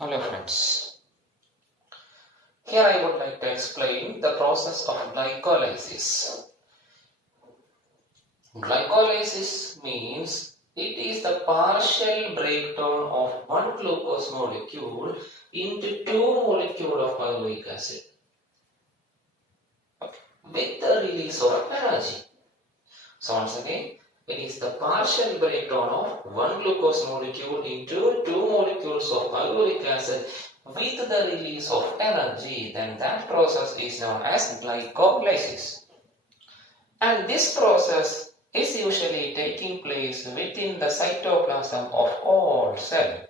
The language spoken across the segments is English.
Hello friends, here I would like to explain the process of glycolysis. Glycolysis means it is the partial breakdown of one glucose molecule into two molecules of pyruvic acid with the release of energy. So once again, it is the partial breakdown of one glucose molecule into two molecules of pyruvic acid with the release of energy. Then that process is known as glycolysis. And this process is usually taking place within the cytoplasm of all cells.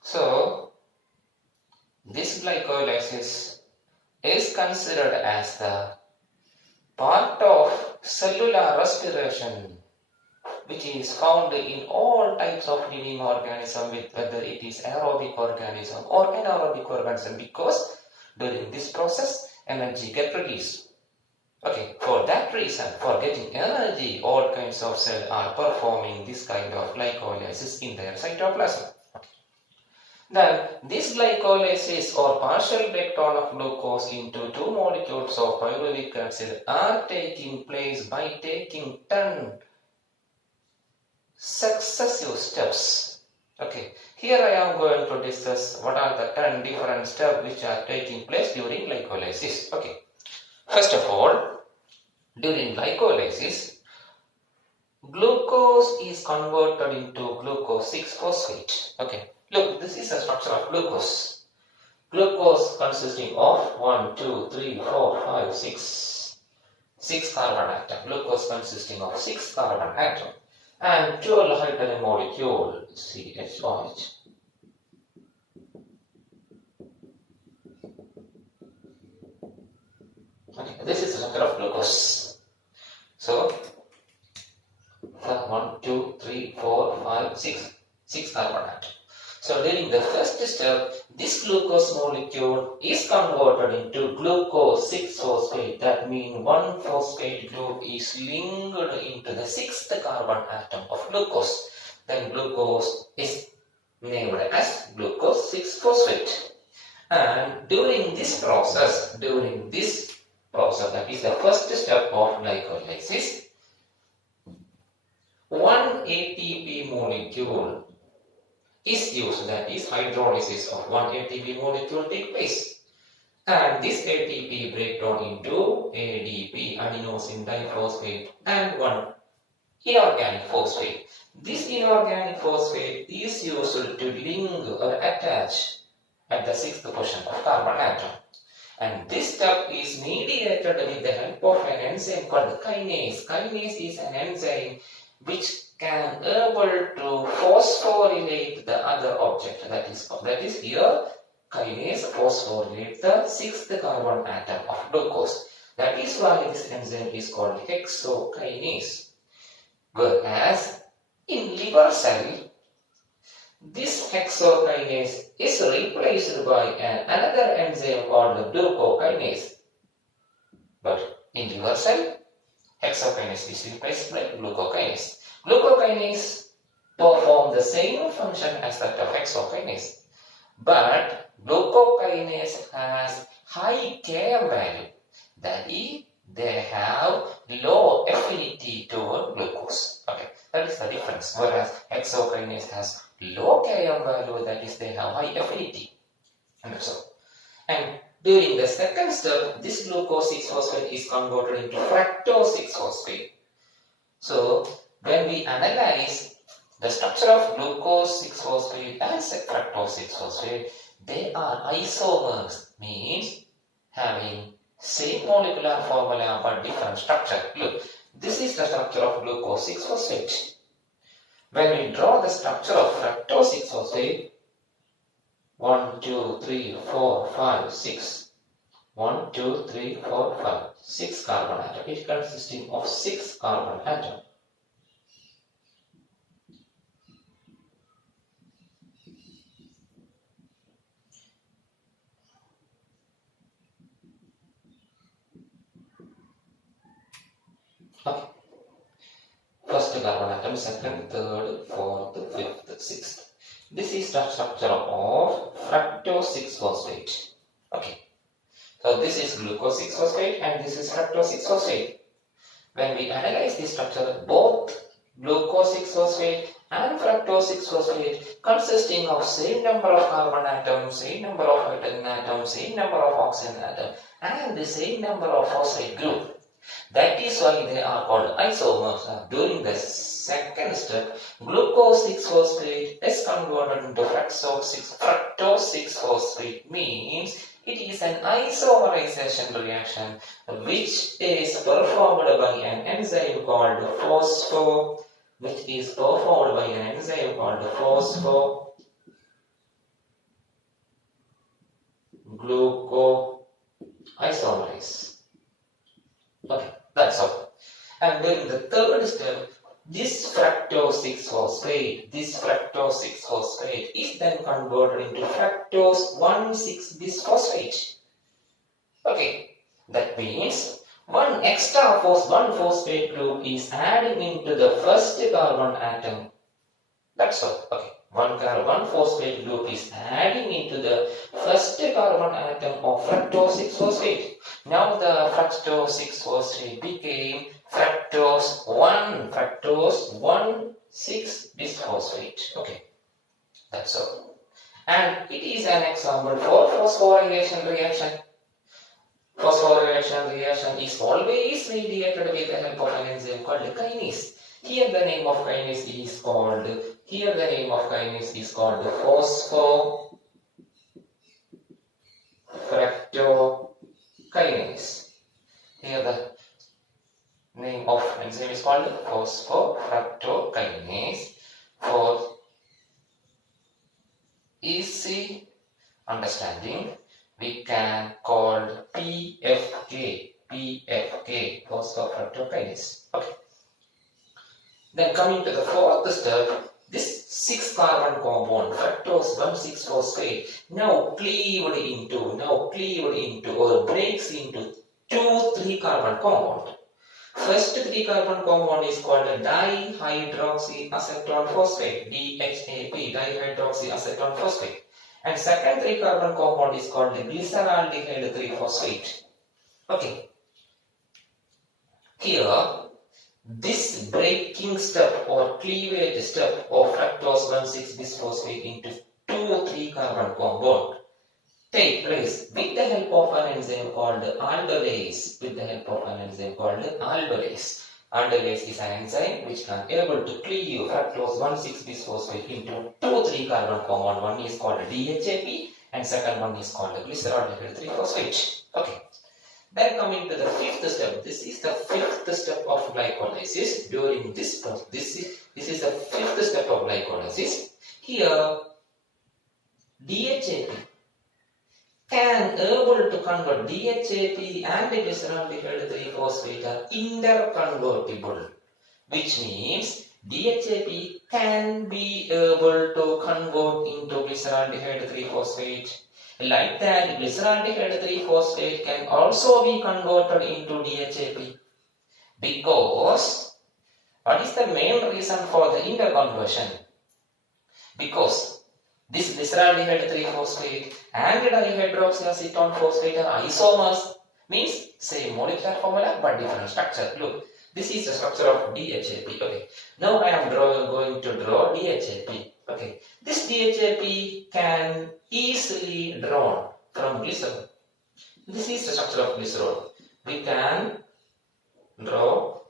So, this glycolysis is considered as the part of cellular respiration which is found in all types of living organism, whether it is aerobic organism or anaerobic organism, because during this process energy get released. Okay, for that reason, for getting energy, all kinds of cells are performing this kind of glycolysis in their cytoplasm. Then this glycolysis or partial breakdown of glucose into two molecules of pyruvic acid are taking place by taking 10 successive steps. Okay, here I am going to discuss what are the 10 different steps which are taking place during glycolysis. Okay, first of all, during glycolysis, glucose is converted into glucose 6-phosphate. Okay, look, this is the structure of glucose. Glucose consisting of 1, 2, 3, 4, 5, 6 carbon atom. Glucose consisting of 6 carbon atom and 12 hydrogen molecule CHOH. Okay, this is the structure of glucose. So 1, 2, 3, 4, 5, 6 carbon atom. So during the first step, this glucose molecule is converted into glucose 6-phosphate. That means one phosphate group is linked into the 6th carbon atom of glucose. Then glucose is named as glucose 6-phosphate. And during this process, that is the first step of glycolysis, one ATP molecule is used, that is hydrolysis of one ATP molecule take place. And this ATP break down into ADP, adenosine diphosphate, and one inorganic phosphate. This inorganic phosphate is used to link or attach at the 6th position of carbon atom. And this step is mediated with the help of an enzyme called kinase. Kinase is an enzyme which can able to phosphorylate the other object. That is here kinase phosphorylate the 6th carbon atom of glucose. That is why this enzyme is called hexokinase. Whereas in liver cell, this hexokinase is replaced by another enzyme called glucokinase. But in liver cell, hexokinase is replaced by glucokinase. Glucokinase perform the same function as that of hexokinase, but glucokinase has high Km value. That is, they have low affinity toward glucose. Okay, that is the difference. Whereas hexokinase has low Km value, that is, they have high affinity. And so, and during the second step, this glucose 6-phosphate is converted into fructose 6-phosphate. So, when we analyze the structure of glucose 6-phosphate and fructose 6-phosphate, they are isomers, means having same molecular formula but different structure. Look, this is the structure of glucose 6-phosphate. When we draw the structure of fructose 6-phosphate, 1, 2, 3, 4, 5, 6. 1, 2, 3, 4, 5. 6 carbon atom. It consisting of 6 carbon atom. Okay. First carbon atom, second, third, fourth, fifth, sixth. This is the structure of fructose 6-phosphate. Okay. So this is glucose 6-phosphate and this is fructose 6-phosphate. When we analyze the structure, both glucose 6-phosphate and fructose 6-phosphate consisting of same number of carbon atoms, same number of hydrogen atoms, same number of oxygen atoms and the same number of phosphate group. That is why they are called isomers. During the second step, glucose 6-phosphate is converted into fructose 6-phosphate means it is an isomerization reaction which is performed by an enzyme called phosphoglucoisomerase. Okay, that's all. And during the third step, this fructose 6-phosphate is then converted into fructose 1,6-bisphosphate. Okay, that means one phosphate group is adding into the first carbon atom. That's all. Okay, one phosphate group is adding into the first carbon atom of fructose 6-phosphate. Now the fructose 6-phosphate became fructose 1,6-bisphosphate. Okay, that's all. And it is an example for phosphorylation reaction. Phosphorylation reaction is always mediated with the help of an enzyme called kinase. Here the name of kinase is called phosphofructokinase. Here the name of enzyme is called phosphofructokinase. For easy understanding, we can call PFK, phosphofructokinase. Okay. Then coming to the fourth step, this 6-carbon compound, fructose 1,6-phosphate, now cleaved into or breaks into 2 3-carbon compound. First 3-carbon compound is called dihydroxyacetone phosphate, DHAP, dihydroxyacetone phosphate. And second 3-carbon compound is called the glyceraldehyde 3-phosphate. Okay. Here, this breaking step or cleavage step of fructose 1,6-bisphosphate into 2 3-carbon compound take place with the help of an enzyme called aldolase. Aldolase is an enzyme which can able to cleave fructose 1,6-bisphosphate into 2 3-carbon compound. One is called DHAP and second one is called glyceraldehyde 3-phosphate. Okay. Then coming to the fifth step, this is the fifth step of glycolysis. During this process, this is the fifth step of glycolysis. Here, DHAP can able to convert DHAP and glyceraldehyde 3-phosphate are interconvertible, which means DHAP can be able to convert into glyceraldehyde 3-phosphate. Like that, glyceraldehyde 3-phosphate can also be converted into DHAP. Because, what is the main reason for the interconversion? Because this glyceraldehyde 3-phosphate and dihydroxyacetone phosphate are isomers, means same molecular formula but different structure. Look, this is the structure of DHAP. Okay, now I am going to draw DHAP. Okay, this DHAP can easily drawn from glycerol. This is the structure of glycerol. We can draw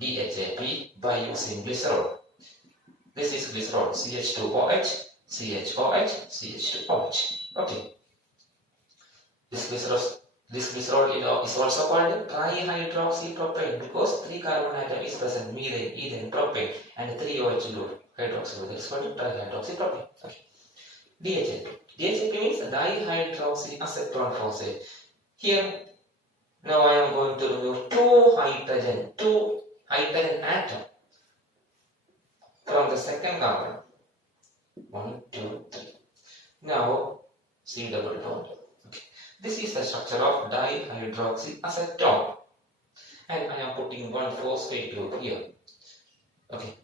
DHAP by using glycerol. This is glycerol, CH2OH, CH4H, CH2OH. Okay. This glycerol is also called trihydroxypropane because 3 carbon atom is present, methane, ethane, propane, and 3 OH group hydroxyl. That is called trihydroxypropane. Okay. DHAP means dihydroxyacetone phosphate. Here, now I am going to remove 2 hydrogen atom from the second carbon. 1, 2, 3. Now, C double bond. Okay. This is the structure of dihydroxyacetone. And I am putting one phosphate group here. Okay.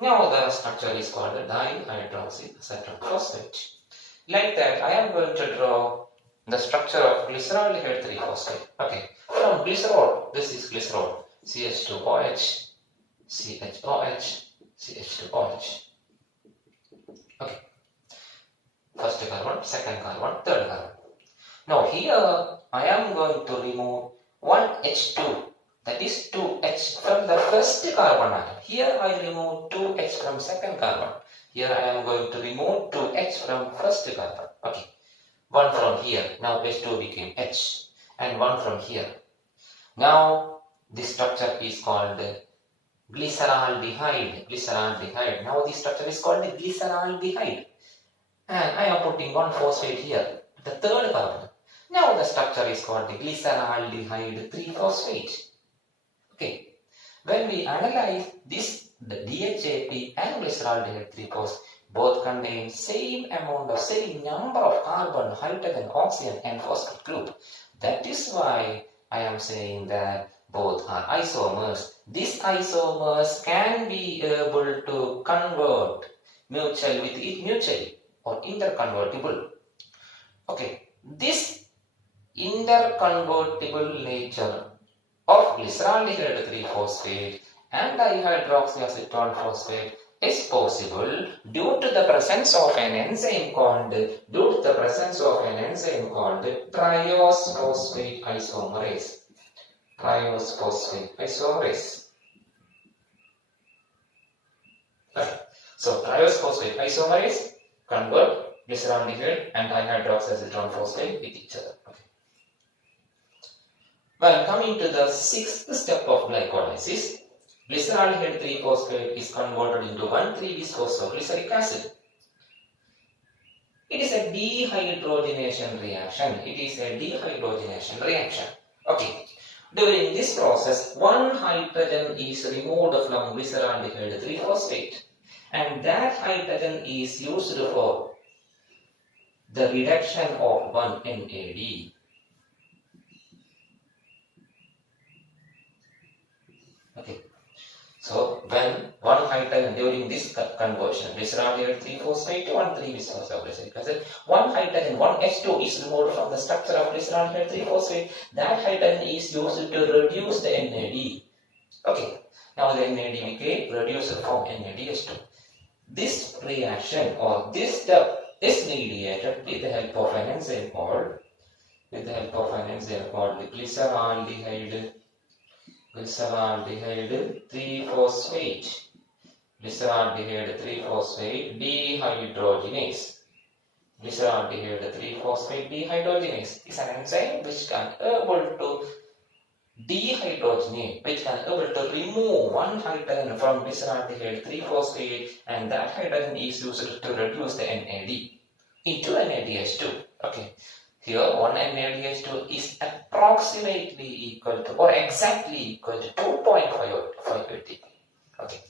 Now the structure is called the dihydroxyacetone phosphate. Like that, I am going to draw the structure of glyceraldehyde 3-phosphate. Okay. From glycerol, this is glycerol. CH2OH, CHOH, CH2OH. Okay. First carbon, second carbon, third carbon. Now here I am going to remove one H2, that is 2H from the first carbon atom. Here I remove 2H from second carbon. Here I am going to remove 2H from first carbon. Okay. One from here. Now H2 became H. And one from here. Now this structure is called glyceraldehyde. Glyceraldehyde. Now this structure is called glyceraldehyde. And I am putting one phosphate here, the third carbon. Now the structure is called the glyceraldehyde 3-phosphate. Okay. When we analyze this, the DHAP and glyceraldehyde 3-phosphate both contain same number of carbon, hydrogen, oxygen and phosphate group. That is why I am saying that both are isomers. These isomers can be able to convert mutual with it mutually or interconvertible. Okay, this interconvertible nature of glyceraldehyde 3-phosphate and dihydroxyacetone phosphate is possible due to the presence of an enzyme called triose phosphate isomerase. Triose phosphate isomerase. Okay. So triose phosphate isomerase convert glyceraldehyde and dihydroxyacetone phosphate with each other. Okay. Well, coming to the sixth step of glycolysis, glyceraldehyde 3-phosphate is converted into 1,3-bisphosphoglyceric acid. It is a dehydrogenation reaction. Okay. During this process, one hydrogen is removed from glyceraldehyde 3-phosphate, and that hydrogen is used for the reduction of one NAD. Okay. So when one hydrogen during this conversion, glyceraldehyde 3-phosphate to 1,3-bisphosphoglyceric acid, one hydrogen, one H2 is removed from the structure of glyceraldehyde 3-phosphate. That hydrogen is used to reduce the NAD. Okay. Now the NAD became reduced from NADH2. This reaction or this step is mediated with the help of an enzyme called glyceraldehyde 3-phosphate dehydrogenase. Glyceraldehyde 3-phosphate dehydrogenase is an enzyme which can able to dehydrogenate, which can able to remove one hydrogen from glyceraldehyde 3-phosphate, and that hydrogen is used to reduce the NAD into NADH2. Okay. Here, one NADH2 is approximately equal to or exactly equal to 2.5 ATP. Okay.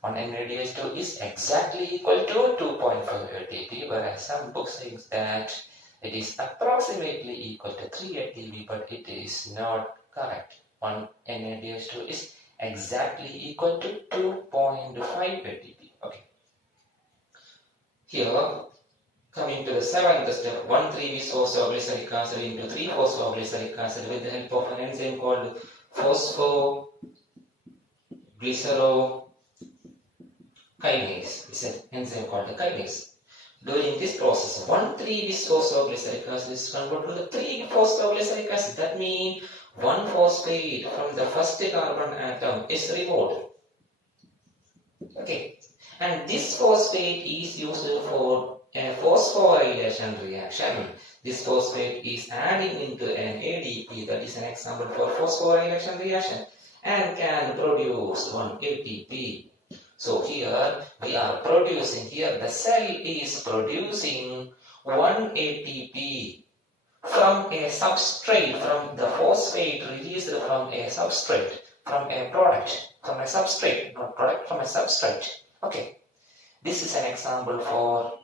One NADH2 is exactly equal to 2.5 ATP, whereas some books say that it is approximately equal to 3 ATP, but it is not correct. One NADH2 is exactly equal to 2.5 ATP. Okay. Here, coming to the seventh step, 1,3-bisphosphoglyceric acid into 3-phosphoglyceric acid with the help of an enzyme called phosphoglycerokinase. It's an enzyme called the kinase. During this process, 1,3-bisphosphoglyceric acid is converted to 3-phosphoglyceric acid. That means one phosphate from the first carbon atom is removed. Okay. And this phosphate is used for a phosphorylation reaction. This phosphate is adding into an ADP, that is an example for phosphorylation reaction, and can produce one ATP. So here we are producing, here the cell is producing one ATP from a substrate, from the phosphate released from a substrate, from a product, from a substrate, not product, from a substrate. Okay. This is an example for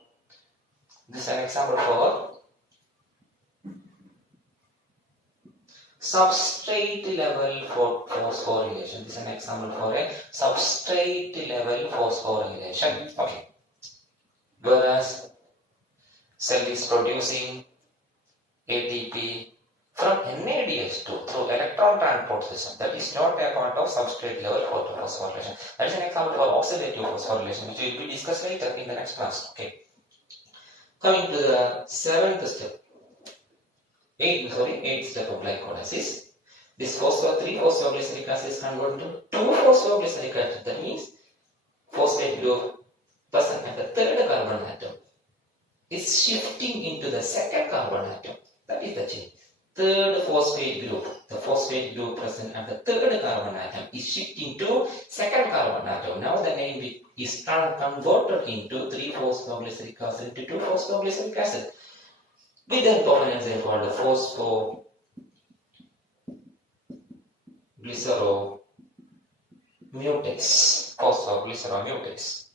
substrate level phosphorylation. This is an example for a substrate level phosphorylation. Okay. Whereas cell is producing ATP from NADH2 through electron transport system. That is not a part of substrate level phosphorylation. That is an example for oxidative phosphorylation, which will be discussed later in the next class. Okay. Coming to the seventh step, eighth step of glycolysis. This 3-phosphoglyceric acid is converted to 2-phosphoglyceric acid. That means phosphate group present at the third carbon atom is shifting into the second carbon atom. That is the change. Third phosphate group, the phosphate group present at the third carbon atom is shifting to second carbon atom. Now the name is converted into 3-phosphoglyceric acid into 2-phosphoglyceric acid with the help of an enzyme called phosphoglyceromutase.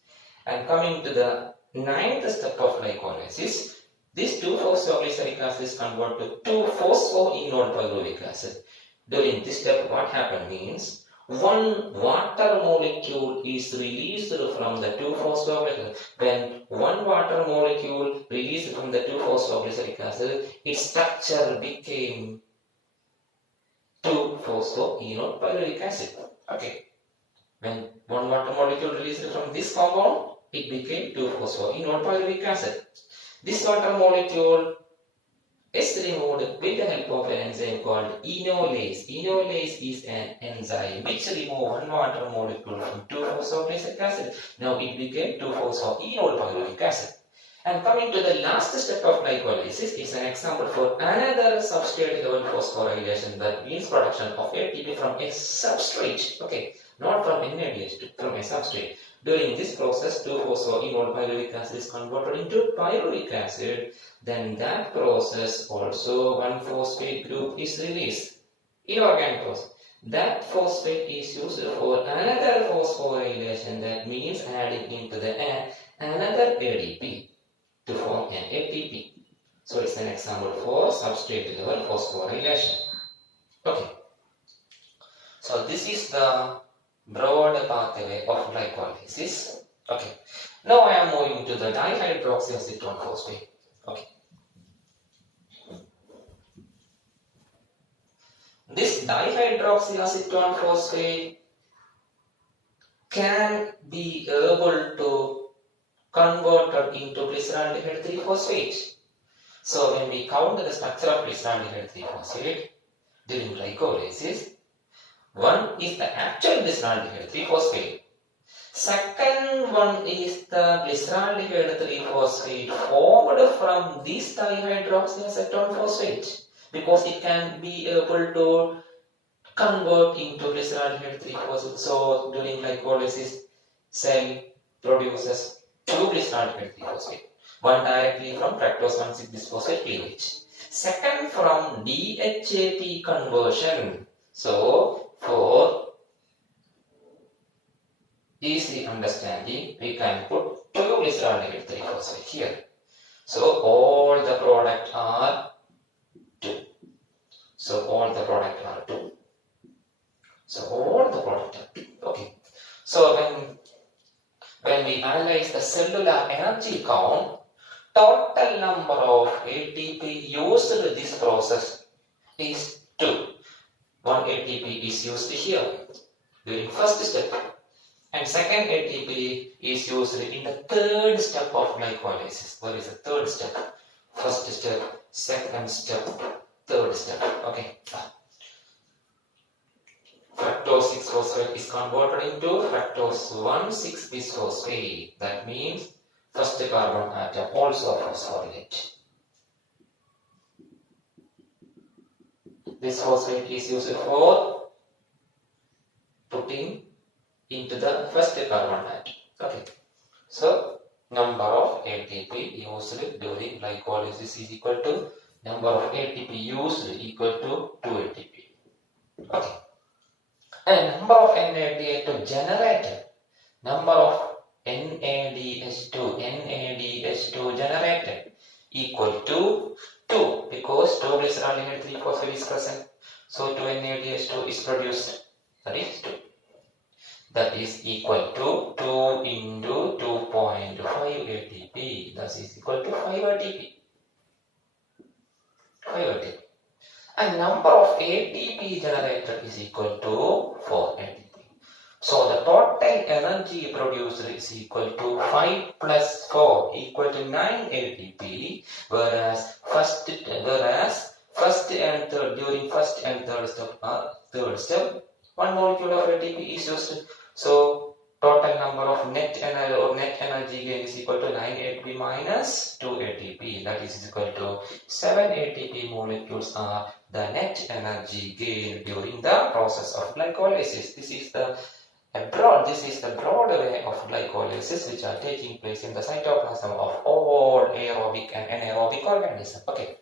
And coming to the ninth step of glycolysis, this 2-phosphoglyceric acid is converted to 2-phosphoenol pyruvic acid. During this step, what happened means one water molecule is released from the 2-phosphoglyceric. When one water molecule released from the 2-phosphoglyceric acid, its structure became 2-phosphoenol pyruvic acid. Okay. When one water molecule released from this compound, it became 2-phosphoenol pyruvic acid. This water molecule is removed with the help of an enzyme called enolase. Enolase is an enzyme which removes one water molecule from 2-phosphoglyceric acid. Now it became 2-phosphoenol pyruvic acid. And coming to the last step of glycolysis is an example for another substrate level phosphorylation, that means production of ATP from a substrate. Okay, not from NADH2, from a substrate. During this process, 2-phosphoenol pyruvic acid is converted into pyruvic acid. Then that process also one phosphate group is released. Inorganic process. That phosphate is used for another phosphorylation. That means adding into the another ADP to form an ATP. So it's an example for substrate level phosphorylation. Okay. So this is the broad pathway of glycolysis. Okay. Now I am moving to the dihydroxyacetone phosphate. Okay. This dihydroxyacetone phosphate can be able to convert into glyceraldehyde 3-phosphate. So when we count the structure of glyceraldehyde 3-phosphate during glycolysis, one is the actual glyceraldehyde 3-phosphate. Second one is the glyceraldehyde 3-phosphate formed from this dihydroxyacetone phosphate, because it can be able to convert into glyceraldehyde 3-phosphate. So during glycolysis, cell produces 2 glyceraldehyde 3-phosphate. One directly from fructose 1,6-bisphosphate cleavage. Second from DHAP conversion. So for easy understanding, we can put 2 glyceraldehyde 3-phosphate here. So all the product are 2. So all the product are 2. So all the product are 2. Okay. So when we analyze the cellular energy count, total number of ATP used in this process is 2. One ATP is used here during first step, and second ATP is used in the third step of glycolysis. What is the third step? First step, second step, third step. Okay. Fructose 6-phosphate is converted into fructose 1,6-bisphosphate. That means first carbon atom also phosphorylate. This phosphate is used for putting into the first carbon atom. Okay. So number of ATP used during glycolysis is equal to number of ATP used equal to 2 ATP. Okay. And number of NADH2 generated, number of NADH2 generated equal to 2, because 2 glyceraldehyde 3-phosphate is present. So 2 NADH2 is produced. That is 2. That is equal to 2 into 2.5 ATP. That is equal to 5 ATP. 5 ATP. And number of ATP generated is equal to 4 ATP. So the total energy produced is equal to 5 plus 4 equal to 9 ATP, whereas first and third, during first and third step, one molecule of ATP is used. So total number of net energy gain is equal to 9 ATP minus 2 ATP. That is equal to 7 ATP molecules are the net energy gain during the process of glycolysis. This is the broad way of glycolysis which are taking place in the cytoplasm of all aerobic and anaerobic organisms. Okay.